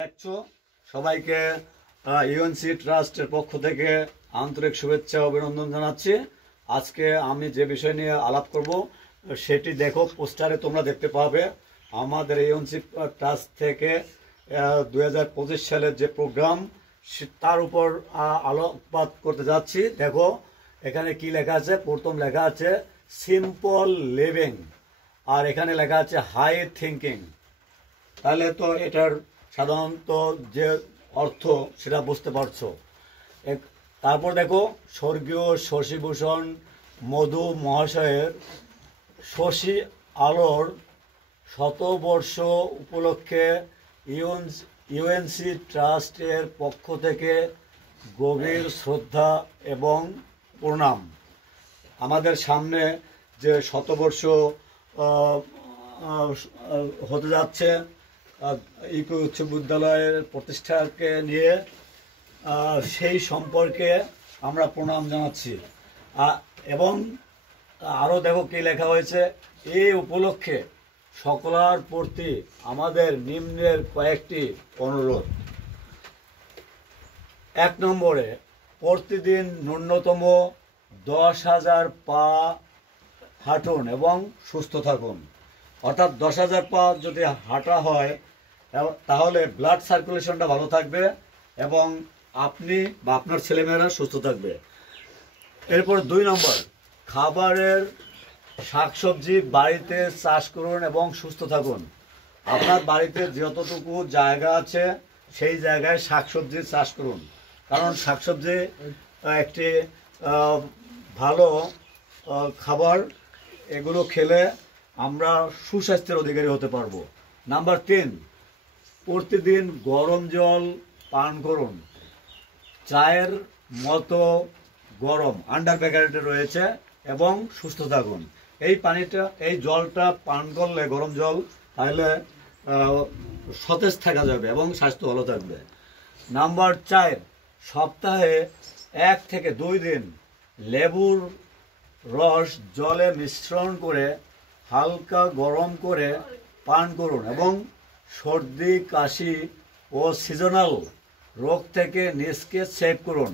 দেখছো সবাইকে ইউএনসি ট্রাস্টের পক্ষ থেকে আন্তরিক শুভেচ্ছা অভিনন্দন জানাচ্ছি। আজকে আমি যে বিষয় নিয়ে আলাপ করব সেটি দেখো, পোস্টারে তোমরা দেখতে পাবে। আমাদের ইউএনসি ট্রাস্ট থেকে 2025 সালের যে প্রোগ্রাম তার উপর আলোকপাত করতে যাচ্ছি। দেখো এখানে কি লেখা আছে। প্রথম লেখা আছে সিম্পল লিভিং, আর এখানে লেখা আছে হাই থিঙ্কিং। তাহলে তো এটার সাধারণত যে অর্থ সেটা বুঝতে পারছো। তারপর দেখো স্বর্গীয় শশীভূষণ মধু মহাশয়ের শশী আলোর শতবর্ষ উপলক্ষে ইউএনসি ট্রাস্টের পক্ষ থেকে গভীর শ্রদ্ধা এবং প্রণাম। আমাদের সামনে যে শতবর্ষ হতে যাচ্ছে ইকো উচ্চ বিদ্যালয়ের প্রতিষ্ঠাকে নিয়ে, সেই সম্পর্কে আমরা প্রণাম জানাচ্ছি। এবং আরও দেখো কি লেখা হয়েছে, এই উপলক্ষে সকলের প্রতি আমাদের নিম্নের কয়েকটি অনুরোধ। 1 নম্বরে, প্রতিদিন ন্যূনতম 10,000 পা হাঁটুন এবং সুস্থ থাকুন। অর্থাৎ 10,000 পা যদি হাঁটা হয় তাহলে ব্লাড সার্কুলেশনটা ভালো থাকবে এবং আপনি বা আপনার ছেলেমেয়েরা সুস্থ থাকবে। এরপর 2 নম্বর, খাবারের শাকসবজি বাড়িতে চাষ করুন এবং সুস্থ থাকুন। আপনার বাড়িতে যতটুকু জায়গা আছে সেই জায়গায় শাকসবজি চাষ করুন, কারণ শাকসবজি একটি ভালো খাবার। এগুলো খেলে আমরা সুস্বাস্থ্যের অধিকারী হতে পারবো। নাম্বার 3, প্রতিদিন গরম জল পান করুন। চায়ের মতো গরম, আন্ডার প্যাকেটে রয়েছে, এবং সুস্থ থাকুন। এই জলটা পান করলে, গরম জল, তাহলে সতেজ থাকা যাবে এবং স্বাস্থ্য ভালো থাকবে। নাম্বার 4, সপ্তাহে 1 থেকে 2 দিন লেবুর রস জলে মিশ্রণ করে হালকা গরম করে পান করুন এবং সর্দি কাশি ও সিজনাল রোগ থেকে নিজকে সেভ করুন।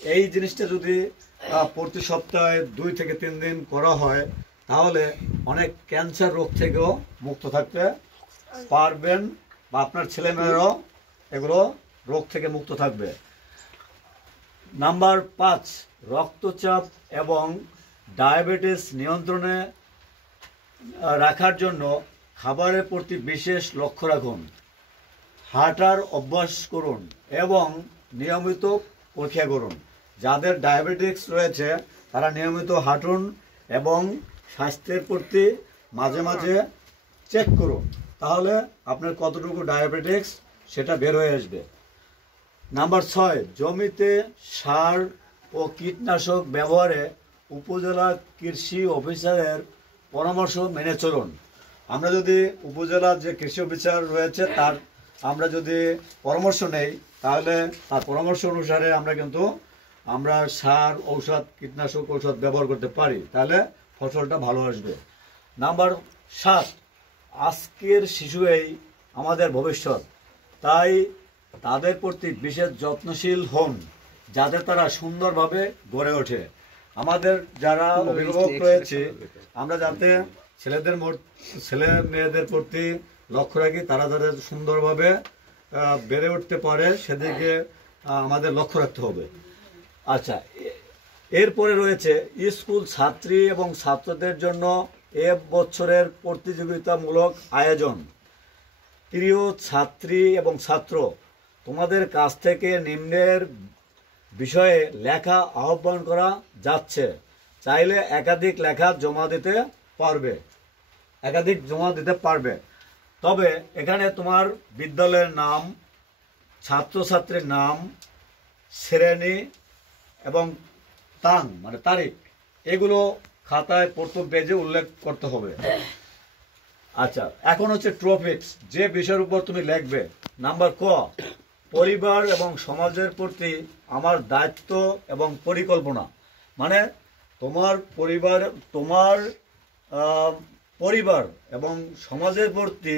এই জিনিসটা যদি প্রতি সপ্তাহে 2 থেকে 3 দিন করা হয় তাহলে অনেক ক্যান্সার রোগ থেকেও মুক্ত থাকতে পারবেন, বা আপনার ছেলেমেয়েরাও এগুলো রোগ থেকে মুক্ত থাকবে। নাম্বার 5, রক্তচাপ এবং ডায়াবেটিস নিয়ন্ত্রণে রাখার জন্য খাবারের প্রতি বিশেষ লক্ষ্য রাখুন। হাঁটার অভ্যাস করুন এবং নিয়মিত পরীক্ষা করুন। যাদের ডায়াবেটিস রয়েছে তারা নিয়মিত হাঁটুন এবং স্বাস্থ্যের প্রতি মাঝে মাঝে চেক করুন, তাহলে আপনার কতটুকু ডায়াবেটিস সেটা বের হয়ে আসবে। নাম্বার 6, জমিতে সার ও কীটনাশক ব্যবহারে উপজেলা কৃষি অফিসারের পরামর্শ মেনে চলুন। আমরা যদি উপজেলার যে কৃষি অফিসার রয়েছে তার আমরা যদি পরামর্শ নেই তাহলে তার পরামর্শ অনুসারে আমরা সার, ঔষধ, কীটনাশক ঔষধ ব্যবহার করতে পারি, তাহলে ফসলটা ভালো আসবে। নাম্বার 7, আজকের শিশুই আমাদের ভবিষ্যৎ, তাই তাদের প্রতি বিশেষ যত্নশীল হন যাতে তারা সুন্দরভাবে গড়ে ওঠে। আমাদের যারা অভিভাবক রয়েছে আমরা যাতে ছেলে মেয়েদের প্রতি লক্ষ্য রাখি, তারা যাতে সুন্দরভাবে বেড়ে উঠতে পারে সেদিকে আমাদের লক্ষ্য রাখতে হবে। আচ্ছা, এরপরে রয়েছে স্কুল ছাত্রী এবং ছাত্রদের জন্য এ বছরের প্রতিযোগিতামূলক আয়োজন। প্রিয় ছাত্রী এবং ছাত্র, তোমাদের কাছ থেকে নিম্নের বিষয়ে লেখা আহ্বান করা যাচ্ছে। চাইলে একাধিক লেখা জমা দিতে পারবে। তবে এখানে তোমার বিদ্যালয়ের নাম, ছাত্রছাত্রীর নাম, শ্রেণী এবং তারিখ এগুলো খাতায় প্রথম পেজে উল্লেখ করতে হবে। আচ্ছা, এখন হচ্ছে টপিকস, যে বিষয়ের উপর তুমি লিখবে। নাম্বার ক, পরিবার এবং সমাজের প্রতি আমার দায়িত্ব এবং পরিকল্পনা। মানে তোমার পরিবার এবং সমাজের প্রতি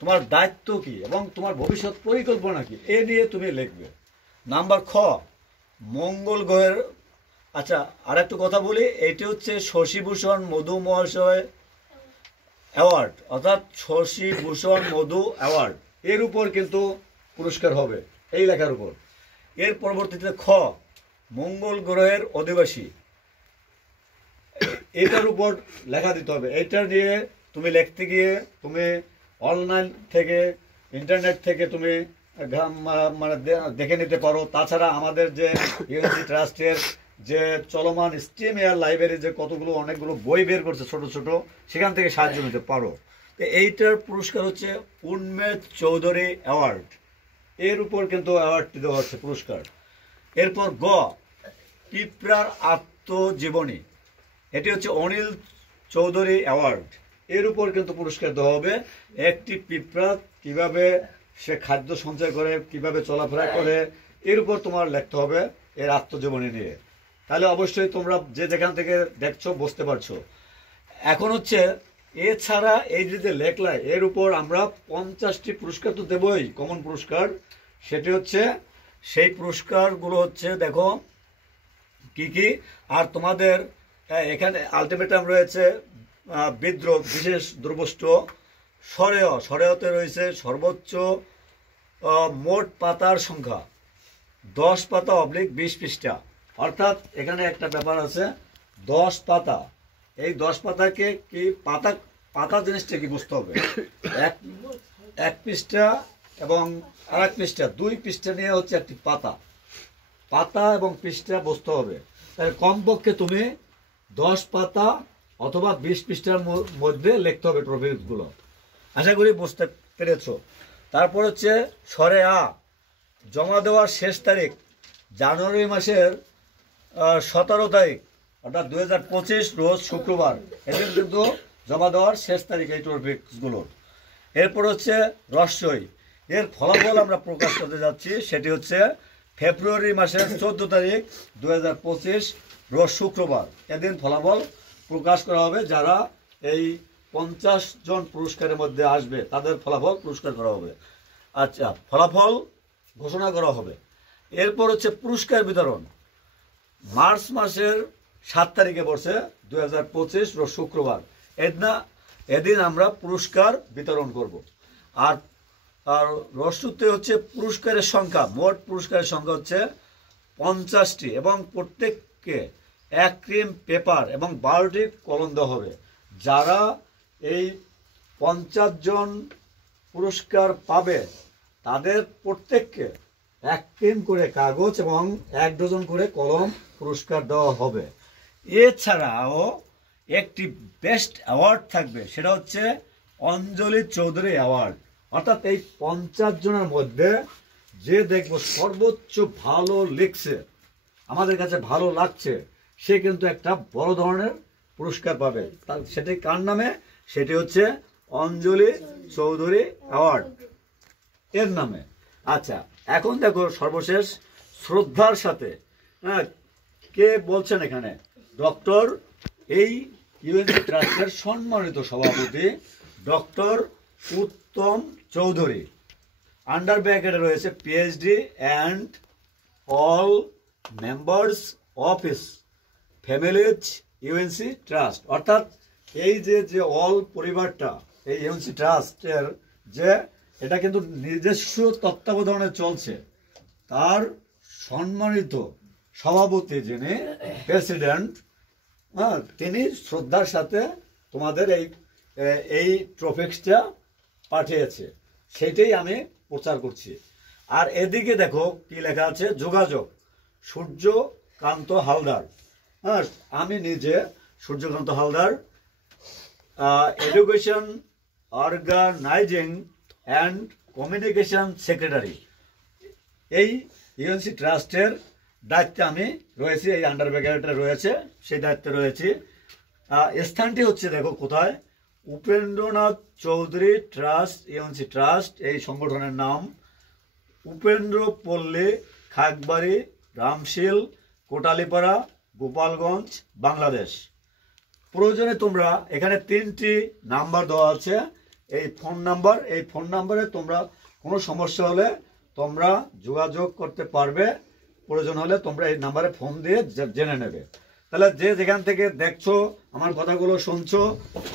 তোমার দায়িত্ব কি এবং তোমার ভবিষ্যৎ পরিকল্পনা কি, এ নিয়ে তুমি লিখবে। নাম্বার খ, মঙ্গল গ্রহের, আচ্ছা আর একটু কথা বলি, এটি হচ্ছে শশীভূষণ মধু মহাশয় অ্যাওয়ার্ড, অর্থাৎ শশীভূষণ মধু অ্যাওয়ার্ড, এর উপর কিন্তু পুরস্কার হবে এই লেখার উপর। এর পরবর্তীতে খ, মঙ্গল গ্রহের অধিবাসী, এটার উপর লেখা দিতে হবে। এইটা নিয়ে তুমি লিখতে গিয়ে তুমি অনলাইন থেকে, ইন্টারনেট থেকে তুমি মানে দেখে নিতে পারো। তাছাড়া আমাদের যে ইউএনসি ট্রাস্টের যে চলমান স্টিম এয়ার লাইব্রেরি যে কতগুলো অনেকগুলো বই বের করছে ছোট ছোট, সেখান থেকে সাহায্য নিতে পারো। তো এইটার পুরস্কার হচ্ছে উন্মেদ চৌধুরী অ্যাওয়ার্ড, এর উপর কিন্তু অ্যাওয়ার্ডটি দেওয়া হচ্ছে পুরস্কার। এরপর গ, পিঁপড়ার আত্মজীবনী, এটি হচ্ছে অনিল চৌধুরী অ্যাওয়ার্ড, এর উপর কিন্তু পুরস্কার দেওয়া হবে। একটি পিঁপড়া কিভাবে সে খাদ্য সঞ্চয় করে, কিভাবে চলাফেরা করে, এর উপর তোমার লিখতে হবে এর আত্মজীবনী নিয়ে। তাহলে অবশ্যই তোমরা যে যেখান থেকে দেখছো বুঝতে পারছো। এখন হচ্ছে এছাড়া এই যে লেখলাই, এর উপর আমরা 50টি পুরস্কার তো দেবই, কমন পুরস্কার। সেটি হচ্ছে সেই পুরস্কারগুলো হচ্ছে দেখো কি কি। আর তোমাদের এখানে আলটিমেটাম রয়েছে বিদ্রোহ, বিশেষ দুর্বষ্ট, সরেয়তে রয়েছে সর্বোচ্চ মোট পাতার সংখ্যা 10 পাতা / 20 পৃষ্ঠা। অর্থাৎ এখানে একটা ব্যাপার আছে, 10 পাতা। এই 10 পাতাকে কি পাতা, পাতা জিনিসটা কি বুঝতে হবে। এক পৃষ্ঠা এবং আর এক পৃষ্ঠা, 2 পৃষ্ঠা নিয়ে হচ্ছে একটি পাতা। পাতা এবং পৃষ্ঠা বুঝতে হবে। তাহলে কমপক্ষে তুমি 10 পাতা অথবা 20 পৃষ্ঠার মধ্যে লিখতে হবে টপিকগুলো। আশা করি বুঝতে পেরেছো। তারপর হচ্ছে সরে আ, জমা দেওয়ার শেষ তারিখ জানুয়ারি মাসের 17 তারিখ, অর্থাৎ 2025 রোজ শুক্রবার, এদিন কিন্তু জমা দেওয়ার শেষ তারিখ এই টপিকসগুলোর। এরপর হচ্ছে রস্যই, এর ফলাফল আমরা প্রকাশ করতে যাচ্ছি, সেটি হচ্ছে ফেব্রুয়ারি মাসের 14 তারিখ 2025 রোজ শুক্রবার, এদিন ফলাফল প্রকাশ করা হবে। যারা এই 50 জন পুরস্কারের মধ্যে আসবে তাদের ফলাফল পুরস্কার করা হবে। আচ্ছা, ফলাফল ঘোষণা করা হবে। এরপর হচ্ছে পুরস্কার বিতরণ, মার্চ মাসের 7 তারিখে পড়ছে 2025 রোজ শুক্রবার, এদিন আমরা পুরস্কার বিতরণ করব। আর রসুতে হচ্ছে পুরস্কারের সংখ্যা, মোট পুরস্কারের সংখ্যা হচ্ছে 50টি এবং প্রত্যেককে 1 ক্রিম পেপার এবং 12টি কলম দেওয়া হবে। যারা এই 50 জন পুরস্কার পাবে তাদের প্রত্যেককে 1 ক্রিম করে কাগজ এবং 1 ডজন করে কলম পুরস্কার দেওয়া হবে। এছাড়াও একটি বেস্ট অ্যাওয়ার্ড থাকবে, সেটা হচ্ছে অঞ্জলি চৌধুরী অ্যাওয়ার্ড। অর্থাৎ এই 50 জনের মধ্যে যে দেখবো সর্বোচ্চ ভালো লিখছে, আমাদের কাছে ভালো লাগছে, সে কিন্তু একটা বড় ধরনের পুরস্কার পাবে। সেটি কার নামে? সেটি হচ্ছে অঞ্জলি চৌধুরী অ্যাওয়ার্ড এর নামে। আচ্ছা, এখন দেখো সর্বশেষ শ্রদ্ধার সাথে, হ্যাঁ, কে বলছেন এখানে? ডক্টর, এই ইউএনসি ট্রাস্টের সম্মানিত সভাপতি ডক্টর উত্তম চৌধুরী। আন্ডার ব্র্যাকেটে রয়েছে PhD and all members of his families UNC trust. অর্থাৎ এই যে অল পরিবারটা এই ইউএনসি ট্রাস্টের, যে এটা কিন্তু নিজস্ব তত্ত্বাবধানে চলছে, তার সম্মানিত সভাপতি যিনি প্রেসিডেন্ট, হ্যাঁ, তিনি শ্রদ্ধার সাথে তোমাদের এই ট্রফিক্সটা পাঠিয়েছে, সেটাই আমি প্রচার করছি। আর এদিকে দেখো কি লেখা আছে, যোগাযোগ সূর্যকান্ত হালদার। হ্যাঁ, আমি নিজে Suryakanta Haldar, education organising and communication secretary, এই ইউএনসি ট্রাস্টের দায়িত্বে আমি রয়েছি, এই আন্ডার ব্র্যাকেটে রয়েছে, সেই দায়িত্বে রয়েছি। স্থানটি হচ্ছে দেখো কোথায়, Upendranath Chowdhury trust, UNC trust এই সংগঠনের নাম, উপেন্দ্রপল্লী, খাগবাড়ি, রামশীল, কোটালীপাড়া, গোপালগঞ্জ, বাংলাদেশ। প্রয়োজনে তোমরা এখানে 3টি নাম্বার দেওয়া আছে, এই ফোন নাম্বারে তোমরা কোনো সমস্যা হলে তোমরা যোগাযোগ করতে পারবে। প্রয়োজন হলে তোমরা এই নাম্বারে ফোন দিয়ে জেনে নেবে। তাহলে যে যেখান থেকে দেখছো আমার কথাগুলো শুনছো,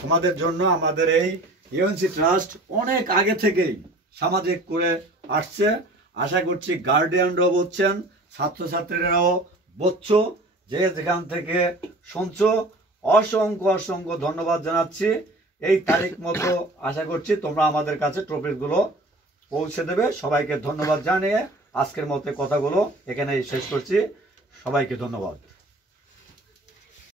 তোমাদের জন্য আমাদের এই ইউএনসি ট্রাস্ট অনেক আগে থেকেই সামাজিক করে আসছে। আশা করছি গার্ডিয়ানরাও বুঝছেন, ছাত্রছাত্রীরাও বুঝছো। যে যেখান থেকে শুনছো অসংখ্য অসংখ্য ধন্যবাদ জানাচ্ছি। এই তারিখ মতো আশা করছি তোমরা আমাদের কাছে ট্রফিগুলো পৌঁছে দেবে। সবাইকে ধন্যবাদ জানিয়ে আজকের মতো কথাগুলো এখানেই শেষ করছি। সবাইকে ধন্যবাদ।